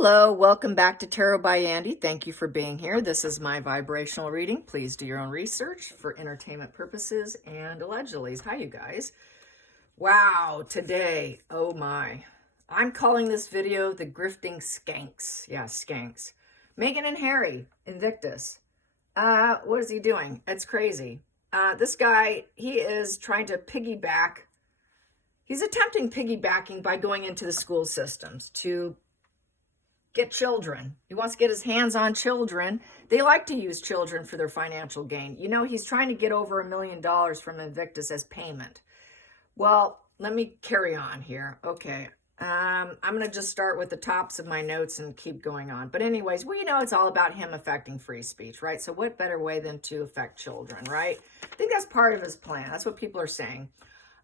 Hello, welcome back to Tarot by Andy. Thank you for being here. This is my vibrational reading. Please do your own research for entertainment purposes and allegedly. Hi, you guys. Wow, today, oh my. I'm calling this video the Grifting Skanks. Yeah, skanks. Meghan and Harry, Invictus. What is he doing? It's crazy. This guy, he is trying to piggyback. He's attempting piggybacking by going into the school systems to get children. He wants to get his hands on children. They like to use children for their financial gain. You know, he's trying to get over $1 million from Invictus as payment. Well, let me carry on here. Okay. I'm going to just start with the tops of my notes and keep going on. But anyways, well, you know, it's all about him affecting free speech, right? So what better way than to affect children, right? I think that's part of his plan. That's what people are saying.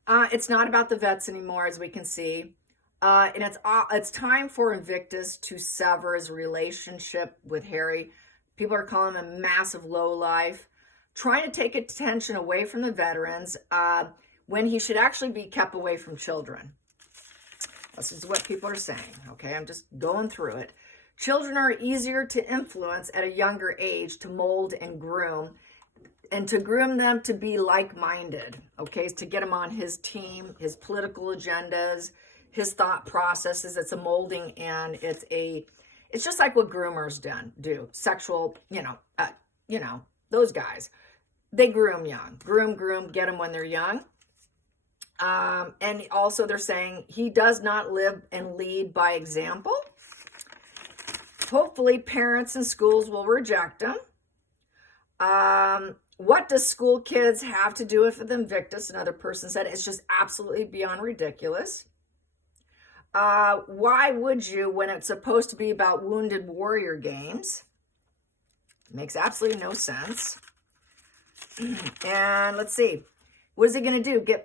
It's not about the vets anymore, as we can see. And it's time for Invictus to sever his relationship with Harry. People are calling him a massive lowlife, trying to take attention away from the veterans when he should actually be kept away from children. This is what people are saying, okay? I'm just going through it. Children are easier to influence at a younger age, to mold and groom, and to groom them to be like-minded, okay? To get them on his team, his political agendas, his thought processes. It's a molding, and it's just like what groomers do. Sexual, those guys, they groom young, groom, get them when they're young. And also they're saying he does not live and lead by example. Hopefully parents and schools will reject him. What does school kids have to do with Invictus? Another person said it's just absolutely beyond ridiculous. Why would you, when it's supposed to be about wounded warrior games? Makes absolutely no sense. And let's see. What is he going to do? Get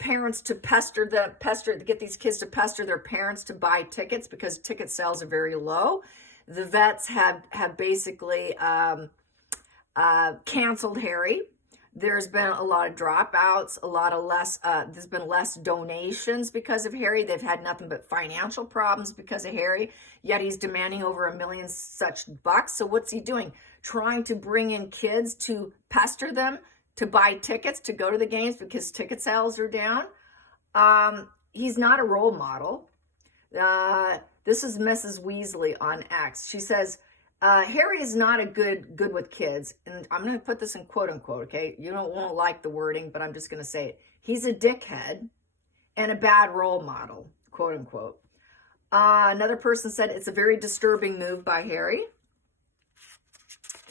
parents to get these kids to pester their parents to buy tickets because ticket sales are very low. The vets have basically canceled Harry. There's been a lot of dropouts, there's been less donations because of Harry. They've had nothing but financial problems because of Harry, yet he's demanding over $1 million such bucks. So what's he doing? Trying to bring in kids to pester them to buy tickets to go to the games because ticket sales are down. He's not a role model. This is Mrs. Weasley on X. She says, Harry is not a good with kids. And I'm going to put this in quote unquote, okay? You won't like the wording, but I'm just going to say it. He's a dickhead and a bad role model, quote unquote. Another person said it's a very disturbing move by Harry.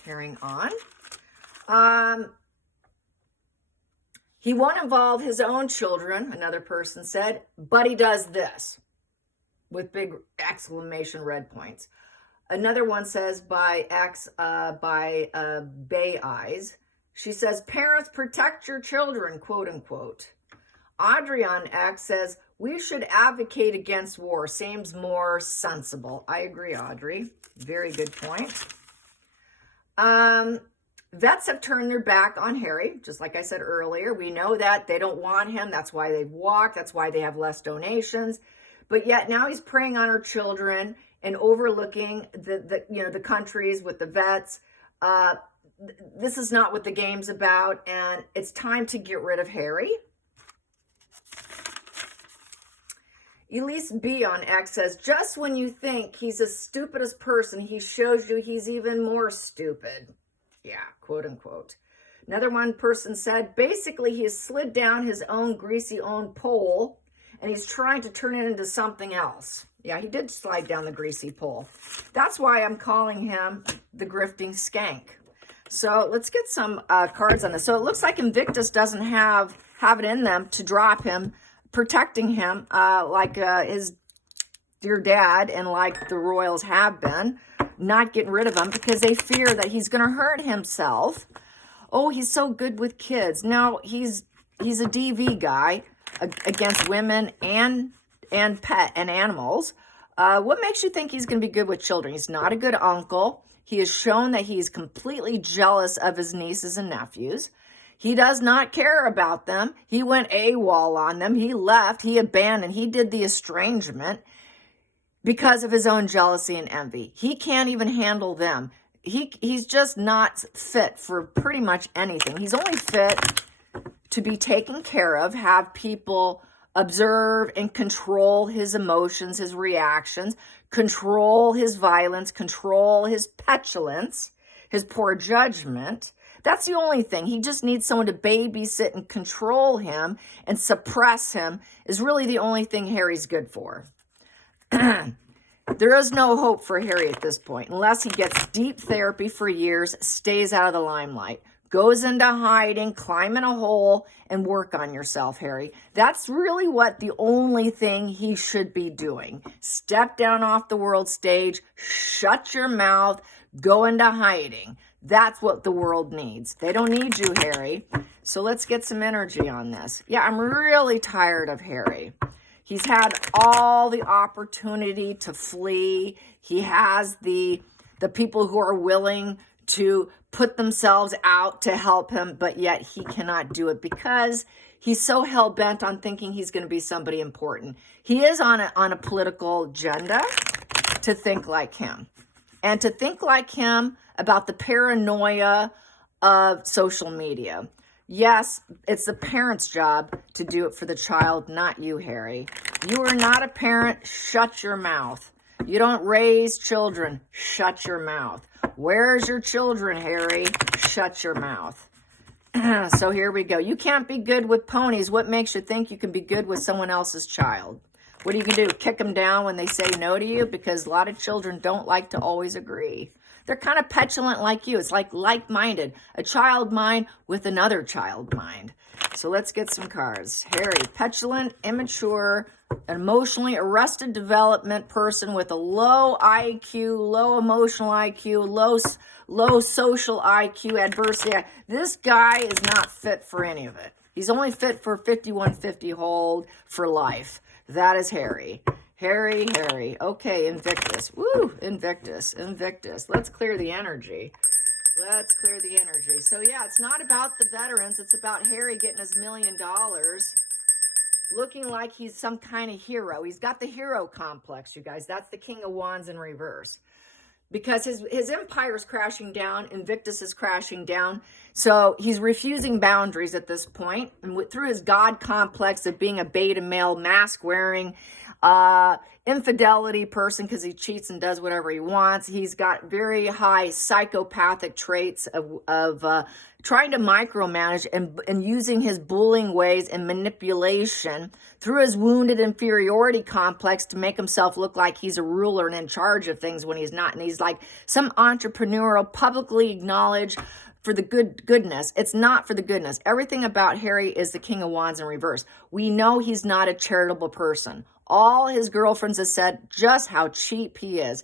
Carrying on. He won't involve his own children, another person said, but he does this with big exclamation red points. Another one says by Bay Eyes. She says, parents, protect your children, quote unquote. Audrey on X says, we should advocate against war. Seems more sensible. I agree, Audrey. Very good point. Vets have turned their back on Harry, just like I said earlier. We know that they don't want him. That's why they've walked. That's why they have less donations. But yet now he's preying on our children and overlooking the countries with the vets. This is not what the game's about, and it's time to get rid of Harry. Elise B on X says, just when you think he's the stupidest person, he shows you he's even more stupid. Yeah, quote unquote. Another one person said, basically he has slid down his own greasy own pole and he's trying to turn it into something else. Yeah, he did slide down the greasy pole. That's why I'm calling him the Grifting Skank. So let's get some cards on this. So it looks like Invictus doesn't have it in them to drop him, protecting him like his dear dad and like the royals have been, not getting rid of him because they fear that he's going to hurt himself. Oh, he's so good with kids. No, he's a DV guy against women and pet and animals. What makes you think he's going to be good with children? He's not a good uncle. He has shown that he's completely jealous of his nieces and nephews. He does not care about them. He went AWOL on them. He left. He abandoned. He did the estrangement because of his own jealousy and envy. He can't even handle them. He's just not fit for pretty much anything. He's only fit to be taken care of, have people observe and control his emotions, his reactions, control his violence, control his petulance, his poor judgment. That's the only thing. He just needs someone to babysit and control him and suppress him is really the only thing Harry's good for. There is no hope for Harry at this point unless he gets deep therapy for years, stays out of the limelight, goes into hiding, climb in a hole, and work on yourself, Harry. That's really what the only thing he should be doing. Step down off the world stage, shut your mouth, go into hiding. That's what the world needs. They don't need you, Harry. So let's get some energy on this. Yeah, I'm really tired of Harry. He's had all the opportunity to flee. He has the people who are willing to put themselves out to help him, but yet he cannot do it because he's so hell-bent on thinking he's going to be somebody important. He is on a political agenda to think like him and to think like him about the paranoia of social media. Yes, it's the parent's job to do it for the child, not you, Harry. You are not a parent. Shut your mouth. You don't raise children. Shut your mouth. Where's your children, Harry? Shut your mouth. So here we go. You can't be good with ponies. What makes you think you can be good with someone else's child? What are you going to do? Kick them down when they say no to you? Because a lot of children don't like to always agree. They're kind of petulant like you. It's like-minded. A child mind with another child mind. So let's get some cards. Harry, petulant, immature, emotionally arrested development person with a low IQ, low emotional IQ, low social IQ, adversity. This guy is not fit for any of it. He's only fit for 5150 hold for life. That is Harry. Harry. Okay, Invictus. Woo, Invictus. Let's clear the energy. So yeah, it's not about the veterans. It's about Harry getting his $1 million, looking like he's some kind of hero. He's got the hero complex, you guys. That's the King of Wands in reverse. Because his empire is crashing down, Invictus is crashing down. So he's refusing boundaries at this point. And through his God complex of being a beta male, mask-wearing, infidelity person because he cheats and does whatever he wants. He's got very high psychopathic traits of trying to micromanage and using his bullying ways and manipulation through his wounded inferiority complex to make himself look like he's a ruler and in charge of things when he's not. And he's like some entrepreneurial, publicly acknowledged for the goodness. It's not for the goodness. Everything about Harry is the King of Wands in reverse. We know he's not a charitable person. All his girlfriends have said just how cheap he is.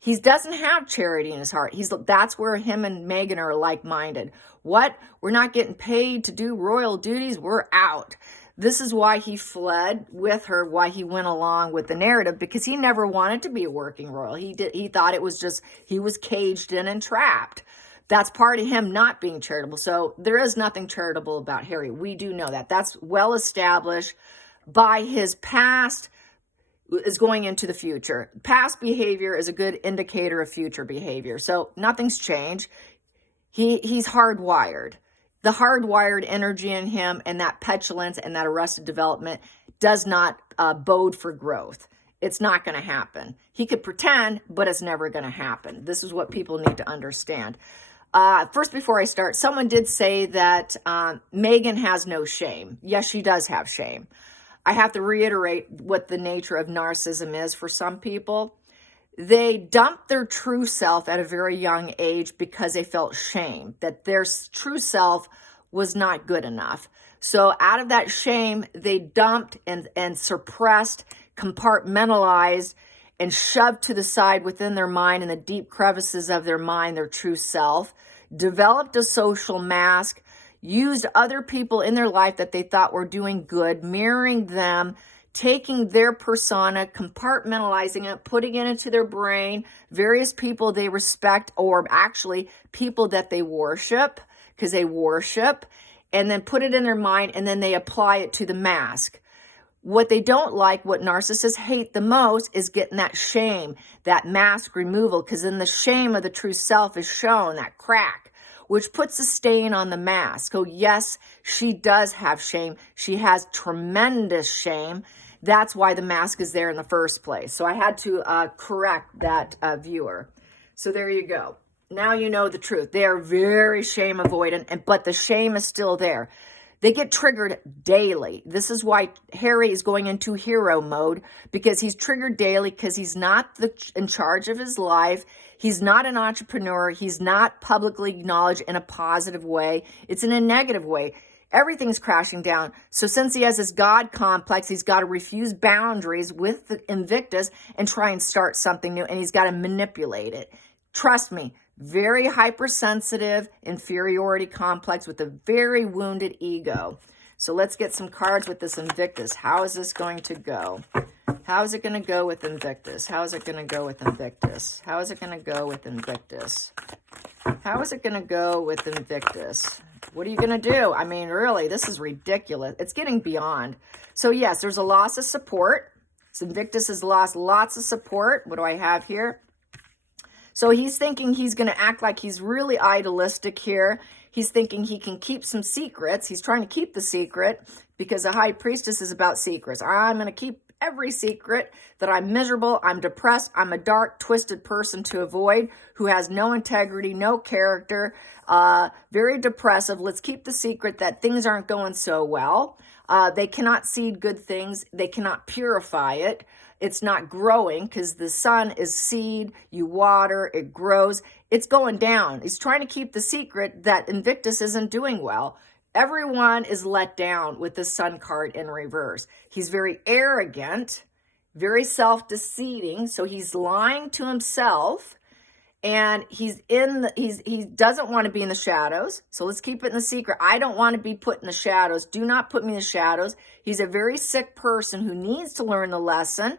He doesn't have charity in his heart. That's where him and Meghan are like-minded. What? We're not getting paid to do royal duties. We're out. This is why he fled with her, why he went along with the narrative, because he never wanted to be a working royal. He thought it was just, he was caged in and trapped. That's part of him not being charitable. So there is nothing charitable about Harry. We do know that. That's well established by his past is going into the future. Past behavior is a good indicator of future behavior. So nothing's changed. He's hardwired. The hardwired energy in him and that petulance and that arrested development does not bode for growth. It's not going to happen. He could pretend, but it's never going to happen. This is what people need to understand. First, before I start, someone did say that Meghan has no shame. Yes, she does have shame. I have to reiterate what the nature of narcissism is for some people. They dumped their true self at a very young age because they felt shame, that their true self was not good enough. So out of that shame, they dumped and suppressed, compartmentalized, and shoved to the side within their mind in the deep crevices of their mind, their true self, developed a social mask, used other people in their life that they thought were doing good, mirroring them, taking their persona, compartmentalizing it, putting it into their brain, various people they respect, or actually people that they worship, because they worship, and then put it in their mind, and then they apply it to the mask. What they don't like, what narcissists hate the most, is getting that shame, that mask removal, because then the shame of the true self is shown, that crack, which puts a stain on the mask. Oh, yes, she does have shame. She has tremendous shame. That's why the mask is there in the first place. So I had to correct that viewer. So there you go. Now you know the truth. They are very shame avoidant, but the shame is still there. They get triggered daily. This is why Harry is going into hero mode, because he's triggered daily, because he's not in charge of his life. He's not an entrepreneur. He's not publicly acknowledged in a positive way. It's in a negative way. Everything's crashing down. So since he has this God complex, he's got to refuse boundaries with the Invictus and try and start something new, and he's got to manipulate it. Trust me. Very hypersensitive, inferiority complex with a very wounded ego. So let's get some cards with this Invictus. How is this going to go? How is it going to go with Invictus? How is it going to go with Invictus? How is it going to go with Invictus? How is it going to go with Invictus? What are you going to do? I mean, really, this is ridiculous. It's getting beyond. So yes, there's a loss of support. So Invictus has lost lots of support. What do I have here? So he's thinking he's going to act like he's really idealistic here. He's thinking he can keep some secrets. He's trying to keep the secret because the high priestess is about secrets. I'm going to keep every secret, that I'm miserable, I'm depressed, I'm a dark, twisted person to avoid, who has no integrity, no character, very depressive. Let's keep the secret that things aren't going so well. They cannot seed good things. They cannot purify it. It's not growing because the sun is seed, you water, it grows. It's going down. He's trying to keep the secret that Invictus isn't doing well. Everyone is let down with the sun card in reverse. He's very arrogant, very self-deceiving. So he's lying to himself, and he doesn't want to be in the shadows. So let's keep it in the secret. I don't want to be put in the shadows. Do not put me in the shadows. He's a very sick person who needs to learn the lesson,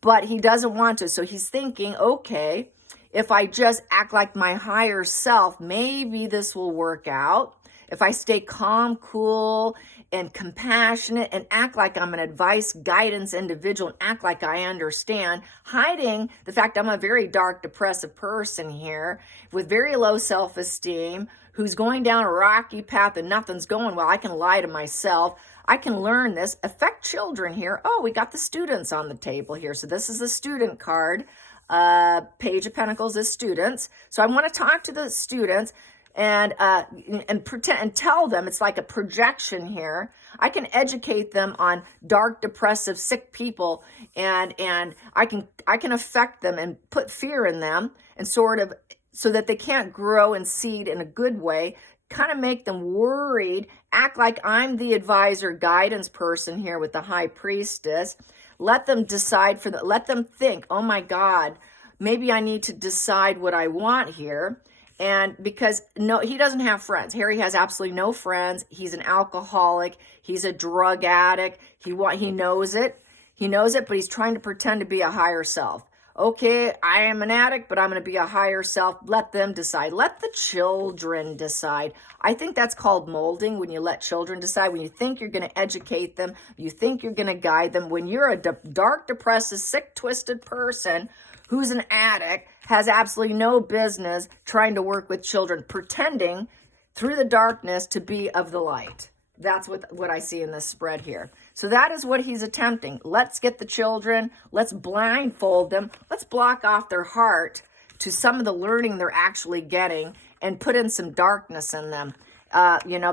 but he doesn't want to. So he's thinking, okay, if I just act like my higher self, maybe this will work out. If I stay calm, cool, and compassionate, and act like I'm an advice, guidance individual, and act like I understand, hiding the fact I'm a very dark, depressive person here with very low self-esteem, who's going down a rocky path and nothing's going well. I can lie to myself. I can learn this. Affect children here. Oh, we got the students on the table here. So this is the student card. Page of Pentacles is students. So I want to talk to the students and pretend and tell them it's like a projection here. I can educate them on dark, depressive, sick people, and I can affect them and put fear in them, and sort of so that they can't grow and seed in a good way, kind of make them worried, act like I'm the advisor, guidance person here with the high priestess. Let them decide let them think, oh my God, maybe I need to decide what I want here. And because no, he doesn't have friends. Harry has absolutely no friends. He's an alcoholic. He's a drug addict. He knows it. He knows it, but he's trying to pretend to be a higher self. Okay, I am an addict, but I'm going to be a higher self. Let them decide. Let the children decide. I think that's called molding, when you let children decide, when you think you're going to educate them, you think you're going to guide them. When you're a dark, depressive, sick, twisted person who's an addict, has absolutely no business trying to work with children, pretending through the darkness to be of the light. That's what I see in this spread here. So that is what he's attempting. Let's get the children. Let's blindfold them. Let's block off their heart to some of the learning they're actually getting and put in some darkness in them.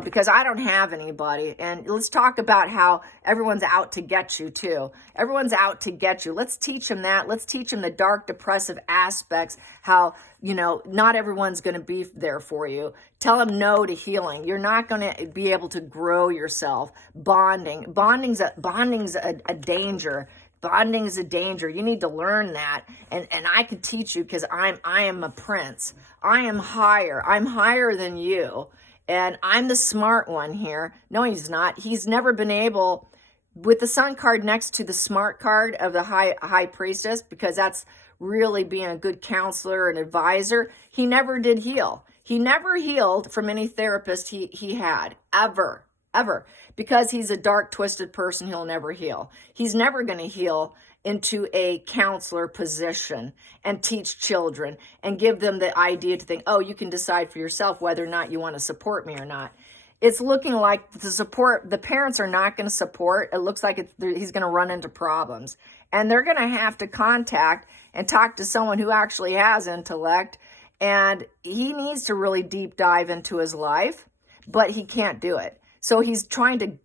Because I don't have anybody. And let's talk about how everyone's out to get you too. Everyone's out to get you. Let's teach them that. Let's teach them the dark, depressive aspects, how, not everyone's going to be there for you. Tell them no to healing. You're not going to be able to grow yourself. Bonding's a danger. Bonding is a danger. You need to learn that. And I can teach you, because I am a prince. I am higher. I'm higher than you. And I'm the smart one here. No, he's not. He's never been able, with the sun card next to the smart card of the high priestess, because that's really being a good counselor and advisor. He never did heal. He never healed from any therapist he had, ever. ever, because he's a dark, twisted person. He'll never heal. He's never going to heal into a counselor position and teach children and give them the idea to think, oh, you can decide for yourself whether or not you want to support me or not. It's looking like the parents are not going to support. It looks like he's going to run into problems. And they're going to have to contact and talk to someone who actually has intellect. And he needs to really deep dive into his life, but he can't do it. So he's targeting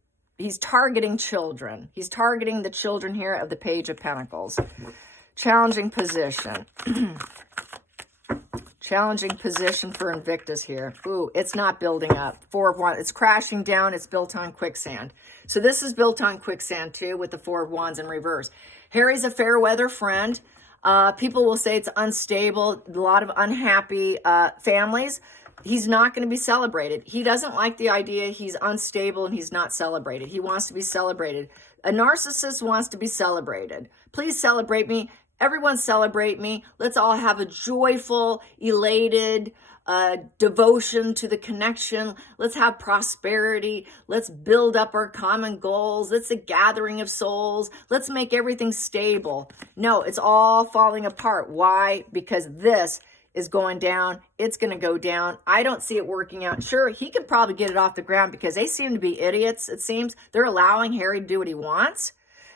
children. He's targeting the children here of the Page of Pentacles. Challenging position. Challenging position for Invictus here. Ooh, it's not building up. 4 of Wands. It's crashing down. It's built on quicksand. So this is built on quicksand too, with the 4 of Wands in reverse. Harry's a fair weather friend. People will say it's unstable. A lot of unhappy families. He's not going to be celebrated. He doesn't like the idea he's unstable and he's not celebrated. He wants to be celebrated. A narcissist wants to be celebrated. Please celebrate me. Everyone celebrate me. Let's all have a joyful, elated devotion to the connection. Let's have prosperity. Let's build up our common goals. It's a gathering of souls. Let's make everything stable. No, it's all falling apart. Why? Because this is going down. It's going to go down. I don't see it working out. Sure, he could probably get it off the ground because they seem to be idiots, it seems. They're allowing Harry to do what he wants,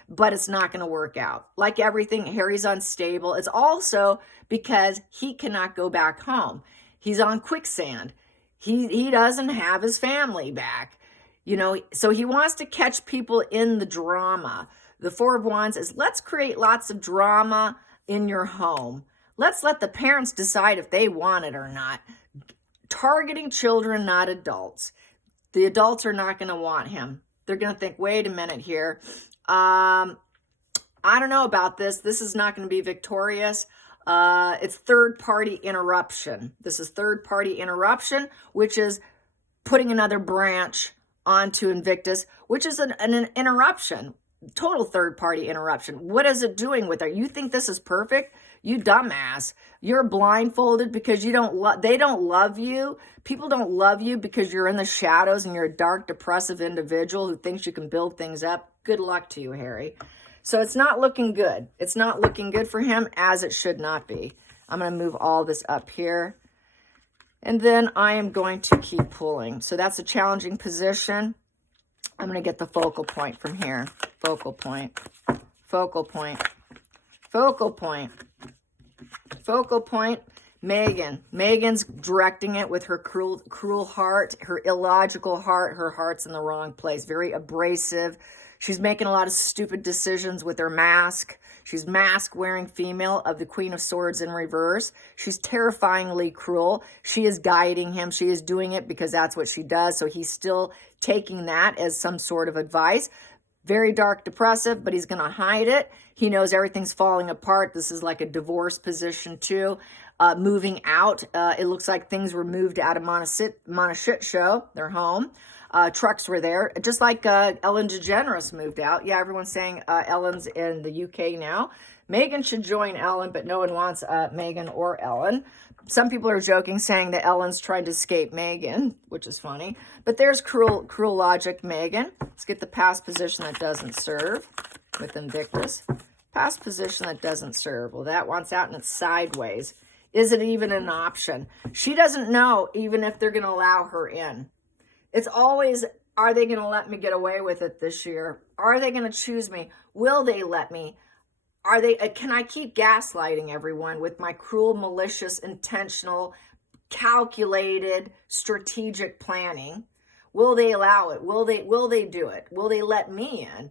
but it's not going to work out. Like everything, Harry's unstable. It's also because he cannot go back home. He's on quicksand. He doesn't have his family back. You know, so he wants to catch people in the drama. The 4 of Wands is, let's create lots of drama in your home. Let's let the parents decide if they want it or not. Targeting children, not adults. The adults are not going to want him. They're going to think, wait a minute here. I don't know about this. This is not going to be victorious. It's third-party interruption. This is third-party interruption, which is putting another branch onto Invictus, which is an interruption. Total third-party interruption. What is it doing with her? You think this is perfect? You dumbass. You're blindfolded because they don't love you. People don't love you because you're in the shadows and you're a dark, depressive individual who thinks you can build things up. Good luck to you, Harry. So it's not looking good. It's not looking good for him, as it should not be. I'm going to move all this up here. And then I am going to keep pulling. So that's a challenging position. I'm going to get the focal point from here. Focal point. Focal point. Focal point. Focal point. Meghan. Meghan's directing it with her cruel heart, her illogical heart. Her heart's in the wrong place. Very abrasive. She's making a lot of stupid decisions with her mask. She's mask-wearing female of the Queen of Swords in reverse. She's terrifyingly cruel. She is guiding him. She is doing it because that's what she does. So he's still taking that as some sort of advice. Very dark, depressive, but he's going to hide it. He knows everything's falling apart. This is like a divorce position too. Moving out. It looks like things were moved out of Montashit show, their home. Trucks were there, just like Ellen DeGeneres moved out. Yeah, everyone's saying Ellen's in the UK now. Meghan should join Ellen, but no one wants Meghan or Ellen. Some people are joking, saying that Ellen's trying to escape Meghan, which is funny. But there's cruel logic, Meghan. Let's get the past position that doesn't serve with Invictus. Past position that doesn't serve. Well, that wants out and it's sideways. Is it even an option? She doesn't know even if they're going to allow her in. It's always, are they going to let me get away with it this year? Are they going to choose me? Will they let me? Can I keep gaslighting everyone with my cruel, malicious, intentional, calculated, strategic planning? Will they allow it? Will they do it? Will they let me in?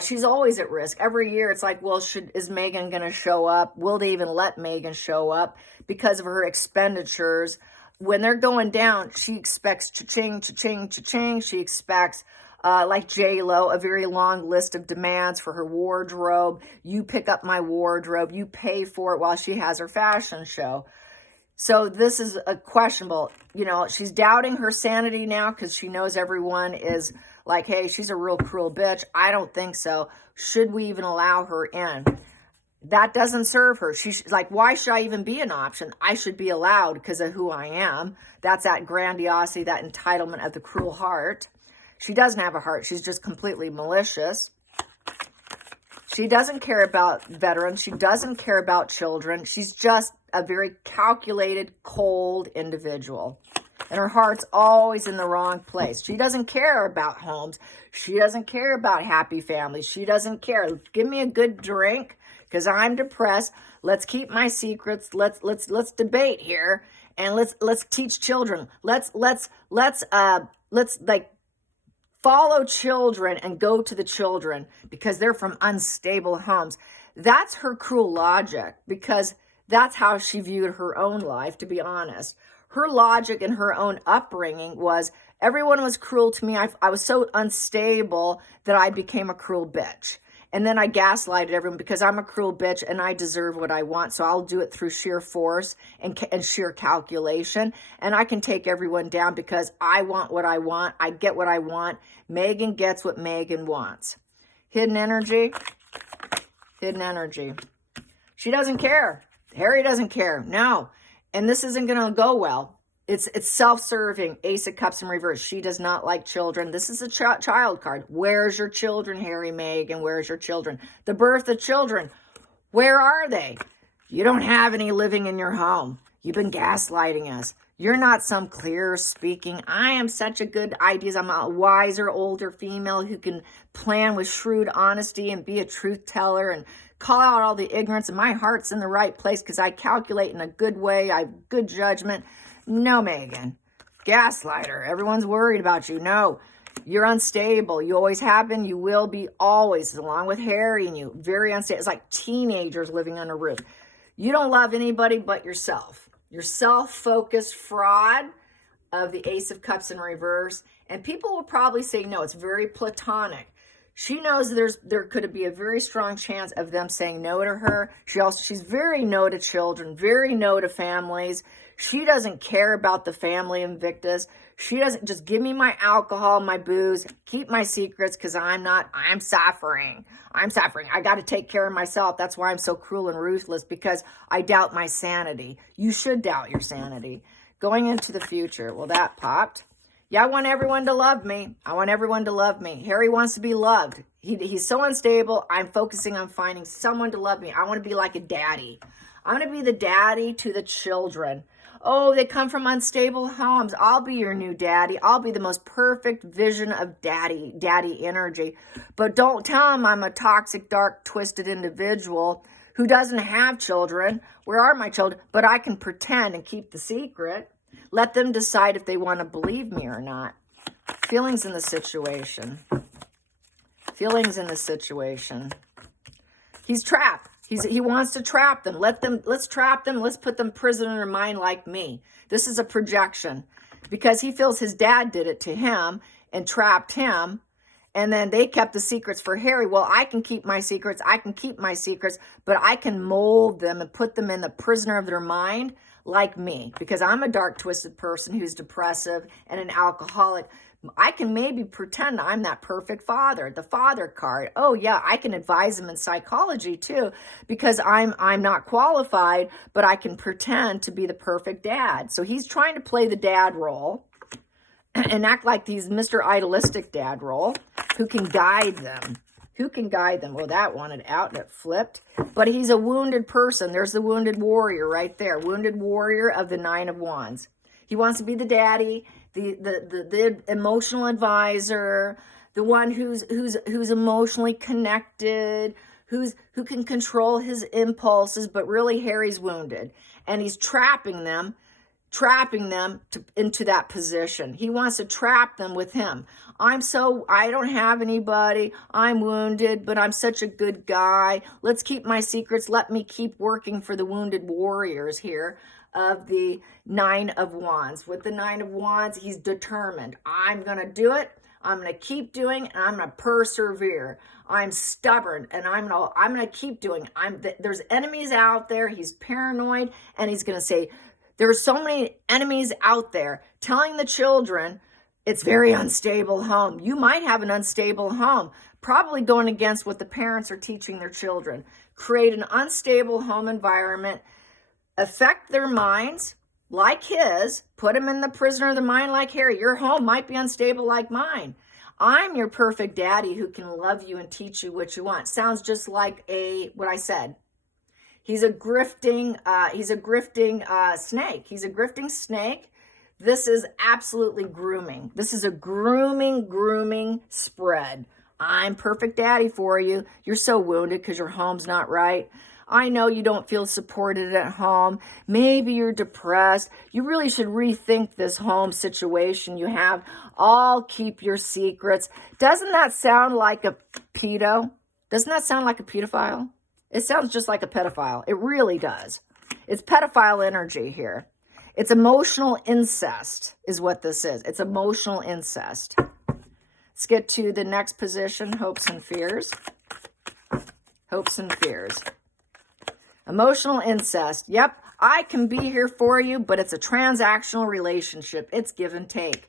She's always at risk. Every year it's like, well, is Meghan going to show up? Will they even let Meghan show up because of her expenditures? When they're going down, she expects cha-ching, cha-ching, cha-ching. She expects, like J-Lo, a very long list of demands for her wardrobe. You pick up my wardrobe. You pay for it while she has her fashion show. So this is a questionable, she's doubting her sanity now because she knows everyone is like, hey, she's a real cruel bitch. I don't think so. Should we even allow her in? That doesn't serve her. She's like, why should I even be an option? I should be allowed because of who I am. That's that grandiosity, that entitlement of the cruel heart. She doesn't have a heart. She's just completely malicious. She doesn't care about veterans. She doesn't care about children. She's just a very calculated, cold individual. And her heart's always in the wrong place. She doesn't care about homes. She doesn't care about happy families. She doesn't care. Give me a good drink because I'm depressed. Let's keep my secrets. Let's debate here, and let's teach children. Let's like follow children and go to the children because they're from unstable homes. That's her cruel logic, because that's how she viewed her own life, to be honest. Her logic in her own upbringing was everyone was cruel to me. I was so unstable that I became a cruel bitch. And then I gaslighted everyone because I'm a cruel bitch and I deserve what I want. So I'll do it through sheer force and sheer calculation. And I can take everyone down because I want what I want. I get what I want. Meghan gets what Meghan wants. Hidden energy. Hidden energy. She doesn't care. Harry doesn't care. No. And this isn't going to go well. It's self-serving. Ace of Cups in reverse. She does not like children. This is a child card. Where's your children, Harry, Meghan? Where's your children? The birth of children. Where are they? You don't have any living in your home. You've been gaslighting us. You're not some clear speaking. I am such a good ideas. I'm a wiser, older female who can plan with shrewd honesty and be a truth teller and call out all the ignorance. And my heart's in the right place because I calculate in a good way. I have good judgment. No, Meghan. Gaslighter. Everyone's worried about you. No, you're unstable. You always have been. You will be always, along with Harry and you. Very unstable. It's like teenagers living on a roof. You don't love anybody but yourself. Your self-focused fraud of the Ace of Cups in reverse. And people will probably say, no, it's very platonic. She knows there could be a very strong chance of them saying no to her. She's very no to children, very no to families. She doesn't care about the family Invictus. She doesn't just give me my alcohol, my booze, keep my secrets because I'm suffering. I'm suffering. I got to take care of myself. That's why I'm so cruel and ruthless, because I doubt my sanity. You should doubt your sanity. Going into the future. Well, that popped. Yeah, I want everyone to love me. I want everyone to love me. Harry wants to be loved. He's so unstable. I'm focusing on finding someone to love me. I want to be like a daddy. I want to be the daddy to the children. Oh, they come from unstable homes. I'll be your new daddy. I'll be the most perfect vision of daddy energy. But don't tell them I'm a toxic, dark, twisted individual who doesn't have children. Where are my children? But I can pretend and keep the secret. Let them decide if they want to believe me or not. Feelings in the situation. Feelings in the situation. He's trapped. He wants to trap them. Let's trap them. Let's put them prisoner in their mind like me. This is a projection because he feels his dad did it to him and trapped him. And then they kept the secrets for Harry. Well, I can keep my secrets. I can keep my secrets, but I can mold them and put them in the prisoner of their mind like me, because I'm a dark, twisted person who's depressive and an alcoholic. I can maybe pretend I'm that perfect father, the father card. Oh yeah, I can advise him in psychology too, because I'm not qualified, but I can pretend to be the perfect dad. So he's trying to play the dad role and act like he's Mr. Idealistic dad role, who can guide them. Who can guide them? Well, that wanted out and it flipped. But he's a wounded person. There's the wounded warrior right there. Wounded warrior of the Nine of Wands. He wants to be the daddy, the emotional advisor, the one who's emotionally connected, who can control his impulses, but really Harry's wounded. And he's trapping them into that position. He wants to trap them with him. I don't have anybody. I'm wounded, but I'm such a good guy. Let's keep my secrets. Let me keep working for the wounded warriors here of the Nine of Wands. With the Nine of Wands, he's determined. I'm going to do it. I'm going to keep doing, and I'm going to persevere. I'm stubborn, and I'm going to keep doing. There's enemies out there. He's paranoid, and he's going to say, there are so many enemies out there telling the children it's very unstable home. You might have an unstable home, probably going against what the parents are teaching their children. Create an unstable home environment, affect their minds like his, put them in the prisoner of the mind like Harry. Your home might be unstable like mine. I'm your perfect daddy who can love you and teach you what you want. Sounds just like what I said. He's a grifting snake. He's a grifting snake. This is absolutely grooming. This is a grooming spread. I'm perfect daddy for you. You're so wounded because your home's not right. I know you don't feel supported at home. Maybe you're depressed. You really should rethink this home situation you have. I'll keep your secrets. Doesn't that sound like a pedo? Doesn't that sound like a pedophile? It sounds just like a pedophile. It really does. It's pedophile energy here. It's emotional incest is what this is. It's emotional incest. Let's get to the next position, hopes and fears. Hopes and fears. Emotional incest. Yep, I can be here for you, but it's a transactional relationship. It's give and take.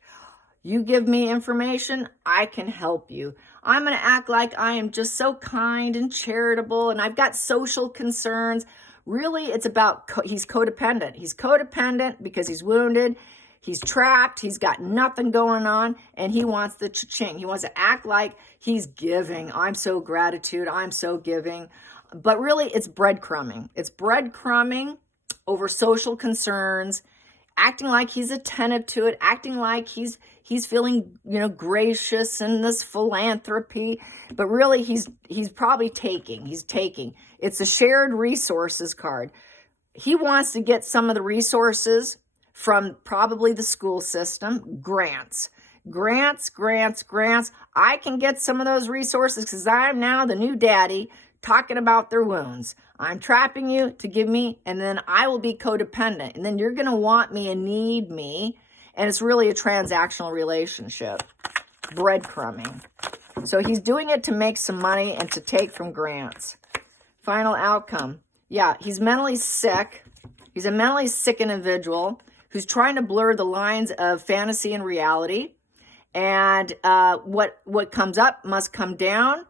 You give me information, I can help you. I'm going to act like I am just so kind and charitable, and I've got social concerns. Really, it's about, he's codependent. He's codependent because he's wounded. He's trapped. He's got nothing going on, and he wants the cha-ching. He wants to act like he's giving. I'm so gratitude. I'm so giving. But really, it's breadcrumbing. It's breadcrumbing over social concerns, acting like he's attentive to it, acting like he's feeling, gracious in this philanthropy. But really, he's probably taking. He's taking. It's a shared resources card. He wants to get some of the resources from probably the school system, grants. Grants. I can get some of those resources because I'm now the new daddy talking about their wounds. I'm trapping you to give me, and then I will be codependent. And then you're going to want me and need me. And it's really a transactional relationship. Breadcrumbing. So he's doing it to make some money and to take from grants. Final outcome. Yeah, he's mentally sick. He's a mentally sick individual who's trying to blur the lines of fantasy and reality. And what comes up must come down.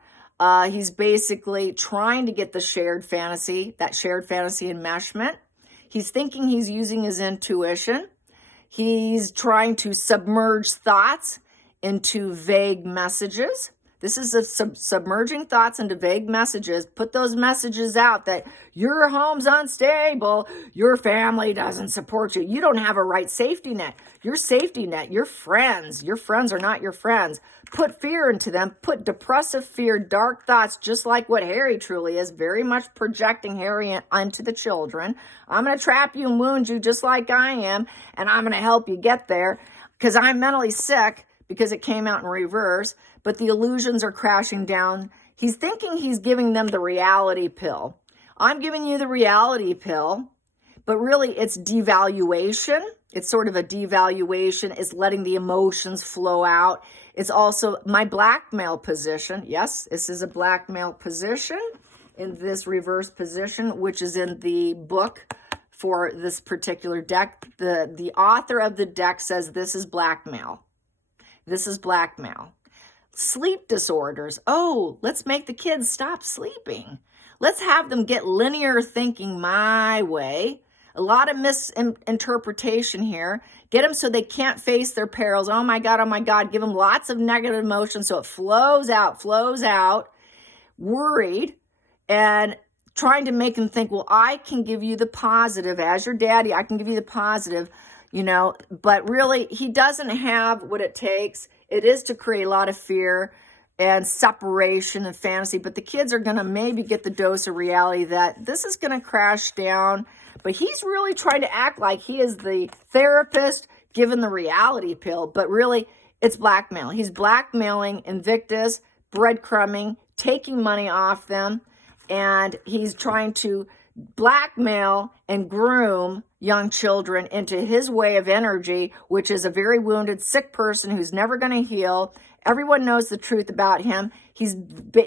He's basically trying to get the shared fantasy, that shared fantasy enmeshment. He's thinking he's using his intuition. He's trying to submerge thoughts into vague messages. This is a submerging thoughts into vague messages. Put those messages out that your home's unstable, your family doesn't support you, you don't have a right safety net. Your safety net, your friends are not your friends. Put fear into them. Put depressive fear, dark thoughts, just like what Harry truly is, very much projecting Harry onto the children. I'm going to trap you and wound you just like I am, and I'm going to help you get there because I'm mentally sick because it came out in reverse, but the illusions are crashing down. He's thinking he's giving them the reality pill. I'm giving you the reality pill, but really it's devaluation. It's sort of a devaluation. It's letting the emotions flow out. It's also my blackmail position. Yes, this is a blackmail position in this reverse position, which is in the book for this particular deck. The author of the deck says this is blackmail. This is blackmail. Sleep disorders. Oh, let's make the kids stop sleeping. Let's have them get linear thinking my way. A lot of misinterpretation here. Get them so they can't face their perils. Oh my God. Give them lots of negative emotions so it flows out. Worried and trying to make them think, well, I can give you the positive. As your daddy, I can give you the positive, but really he doesn't have what it takes. It is to create a lot of fear and separation and fantasy, but the kids are going to maybe get the dose of reality that this is going to crash down. But he's really trying to act like he is the therapist given the reality pill, but really it's blackmail. He's blackmailing Invictus, breadcrumbing, taking money off them, and he's trying to blackmail and groom young children into his way of energy, which is a very wounded, sick person who's never going to heal. Everyone knows the truth about him. He's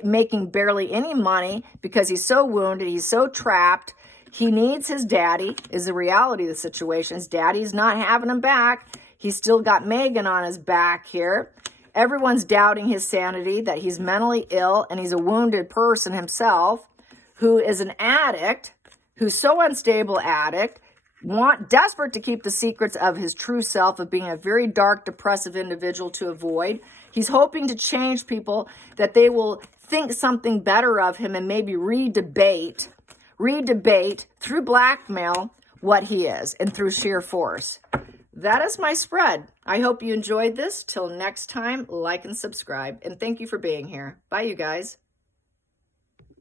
making barely any money because he's so wounded. He's so trapped. He needs his daddy, is the reality of the situation. His daddy's not having him back. He's still got Meghan on his back here. Everyone's doubting his sanity, that he's mentally ill, and he's a wounded person himself who is an addict, who's so unstable addict, desperate to keep the secrets of his true self, of being a very dark, depressive individual to avoid. He's hoping to change people, that they will think something better of him and maybe re-debate through blackmail what he is and through sheer force. That is my spread. I hope you enjoyed this. Till next time, like and subscribe. And thank you for being here. Bye, you guys.